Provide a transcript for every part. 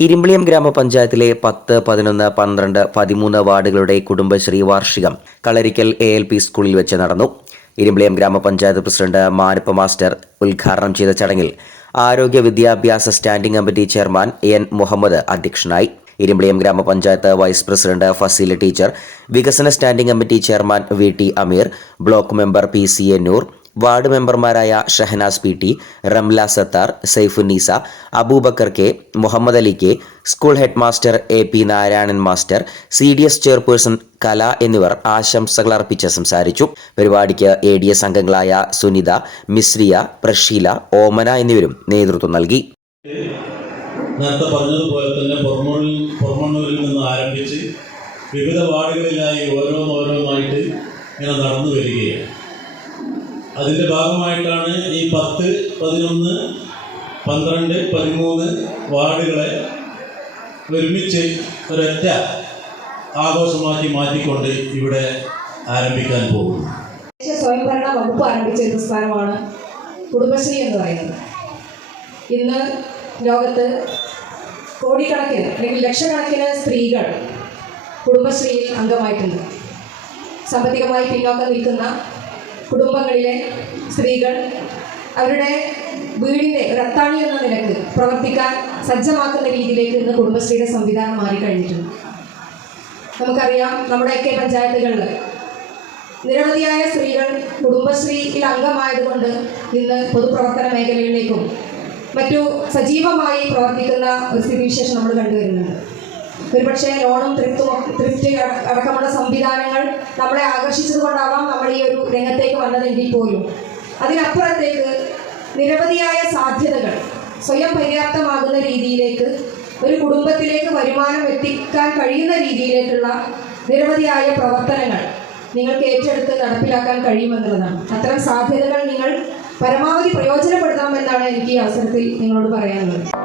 ഇരുമ്പിളിയം ഗ്രാമപഞ്ചായത്തിലെ പത്ത് പതിനൊന്ന് പന്ത്രണ്ട് പതിമൂന്ന് വാർഡുകളുടെ കുടുംബശ്രീ വാർഷികം കളരിക്കൽ എ എൽ പി സ്കൂളിൽ വെച്ച് നടന്നു. ഇരുമ്പിളിയം ഗ്രാമപഞ്ചായത്ത് പ്രസിഡന്റ് മാനപ്പ മാസ്റ്റർ ഉദ്ഘാടനം ചെയ്ത ചടങ്ങിൽ ആരോഗ്യ വിദ്യാഭ്യാസ standing committee chairman N Muhammad അധ്യക്ഷനായി. ഇരുമ്പിളിയം ഗ്രാമപഞ്ചായത്ത് വൈസ് പ്രസിഡന്റ് ഫസീല ടീച്ചർ വികസന standing committee chairman V T Ameer block member P C Ennur Noor ward മെമ്പർമാരായ Shahanas P T Ramla Sathar Saifunnisa Aboobacker K Muhammad Ali K school head master A P Narayanan master C D S chairperson Kala എന്നിവർ ആശംസകൾ അർപ്പിച്ച് സംസാരിച്ചു. പരിപാടിക്ക് A D S അംഗങ്ങളായ സുനിത മിശ്രിയ പ്രഷീല ഓമന എന്നിവരും നേതൃത്വം നൽകി. നേരത്തെ പറഞ്ഞതുപോലെ തന്നെ പൊറമൂരിൽ പൊറമണ്ണൂരിൽ നിന്ന് ആരംഭിച്ച് വിവിധ വാർഡുകളിലായി ഓരോന്നോരോന്നായിട്ട് ഇങ്ങനെ നടന്നു വരികയാണ്. അതിന്റെ ഭാഗമായിട്ടാണ് ഈ പത്ത് പതിനൊന്ന് പന്ത്രണ്ട് പതിമൂന്ന് വാർഡുകളെ ഒരുമിച്ച് ഒരൊറ്റ ആഘോഷമാക്കി മാറ്റിക്കൊണ്ട് ഇവിടെ ആരംഭിക്കാൻ പോകുന്നു. സ്വയംഭരണ വകുപ്പ് ആരംഭിച്ച ഒരു സ്ഥാനമാണ് കുടുംബശ്രീ എന്ന് പറയുന്നത്. ഇന്ന് ലോകത്ത് കോടിക്കണക്കിന് അല്ലെങ്കിൽ ലക്ഷക്കണക്കിന് സ്ത്രീകൾ കുടുംബശ്രീയിൽ അംഗമായിട്ടുണ്ട്. സാമ്പത്തികമായി പിന്നോക്കം നിൽക്കുന്ന കുടുംബങ്ങളിലെ സ്ത്രീകൾ അവരുടെ വീടിന്റെ ഒരു അത്താണി എന്ന നിലയ്ക്ക് പ്രവർത്തിക്കാൻ സജ്ജമാക്കുന്ന രീതിയിലേക്ക് ഇന്ന് കുടുംബശ്രീയുടെ സംവിധാനം മാറിക്കഴിഞ്ഞിട്ടുണ്ട് നമുക്കറിയാം നമ്മുടെയൊക്കെ പഞ്ചായത്തുകളിൽ നിരവധിയായ സ്ത്രീകൾ കുടുംബശ്രീയിൽ അംഗമായതുകൊണ്ട് ഇന്ന് പൊതുപ്രവർത്തന മേഖലകളിലേക്കും മറ്റു സജീവമായി പ്രവർത്തിക്കുന്ന ഒരു സ്ഥിതിവിശേഷം നമ്മൾ കണ്ടുവരുന്നുണ്ട്. ഒരുപക്ഷെ ലോണും തൃപ്തും തൃപ്തി അട- അടക്കമുള്ള സംവിധാനങ്ങൾ നമ്മളെ ആകർഷിച്ചത് കൊണ്ടാവാം നമ്മൾ ഈ ഒരു രംഗത്തേക്ക് വന്നതെങ്കിൽ പോലും. അതിനപ്പുറത്തേക്ക് നിരവധിയായ സാധ്യതകൾ സ്വയം പര്യാപ്തമാകുന്ന രീതിയിലേക്ക് ഒരു കുടുംബത്തിലേക്ക് വരുമാനം എത്തിക്കാൻ കഴിയുന്ന രീതിയിലേക്കുള്ള നിരവധിയായ പ്രവർത്തനങ്ങൾ നിങ്ങൾക്ക് ഏറ്റെടുത്ത് നടപ്പിലാക്കാൻ കഴിയുമെന്നുള്ളതാണ്. അത്തരം സാധ്യതകൾ നിങ്ങൾ പരമാവധി പ്രയോജനപ്പെടുത്തണമെന്നാണ് എനിക്ക് ഈ അവസരത്തിൽ നിങ്ങളോട് പറയാനുള്ളത്.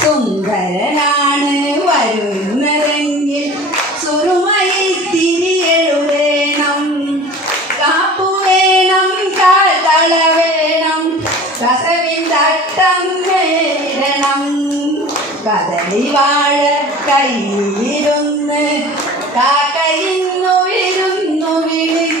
സുന്ദരനാണ് വരുന്നതെങ്കിൽ സുറുമയിൽ തിരിയെഴുതേണം കാപ്പു വേണം കാൽ തള വേണം കസവിൻ തട്ടം വേണം കദളി വാഴ കയ്യിലിരുന്ന് കാക്കയിന്നുയരുന്നു വിളി.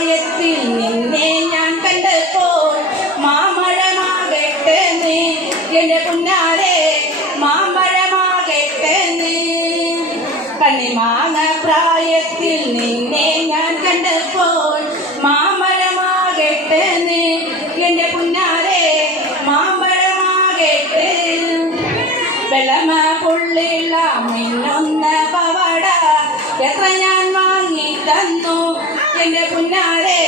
ஆகாயத்தில் എന്റെ പുന്നാരെ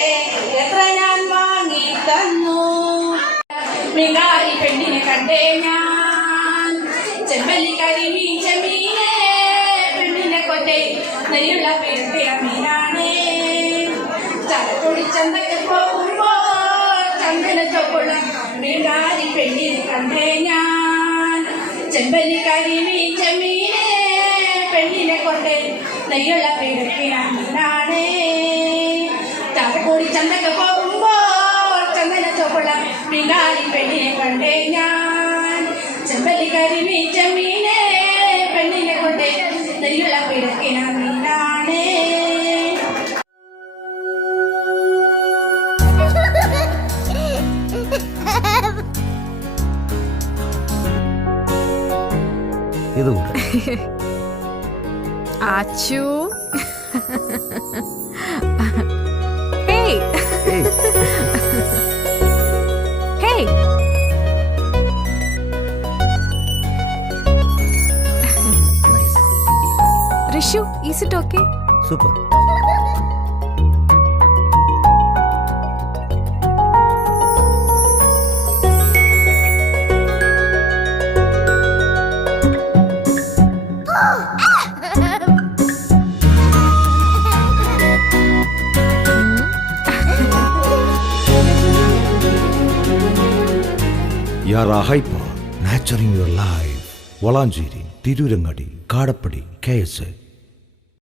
എത്ര ഞാൻ വാങ്ങി തന്നു? മികാരി പെണ്ണിനെ കണ്ടേ ഞാൻ. ചെമ്പല്ലി മീൻ ചെമ്മീനെ പെണ്ണിനെ കൊണ്ടേ നെയ്യുള്ള പെരുത്തിയ മീനാണേ. ചരക്കൊടി ചന്തക്ക് പോകുമ്പോ ചന്ദന ചൊപ്പുള്ള മികാരി പെണ്ണിനെ കണ്ടേ ഞാൻ. ചെമ്പല്ലി മീൻ ചെമ്മീനെ പെണ്ണിനെ കൊണ്ടേ നെയ്യുള്ള പെരുത്തിയ മീനാണേ ചന്തക്ക് പോകുമ്പോൾ ചന്ദന ചോപ്പുള്ള മികാരി പെണ്ണിനെ കണ്ടേ ഞാൻ ചെമ്പലി കരിമീ ചെമ്മീനെ പെണ്ണിനെ കൊണ്ടേ നെയ്യുള്ള പിടക്കിനാ മീനാണേ ഇത് കൂട്ട് Achu. Hey Rishu is it okay super Yar hyper nurturing your life Valanchery Tirurangadi Kadappadi K S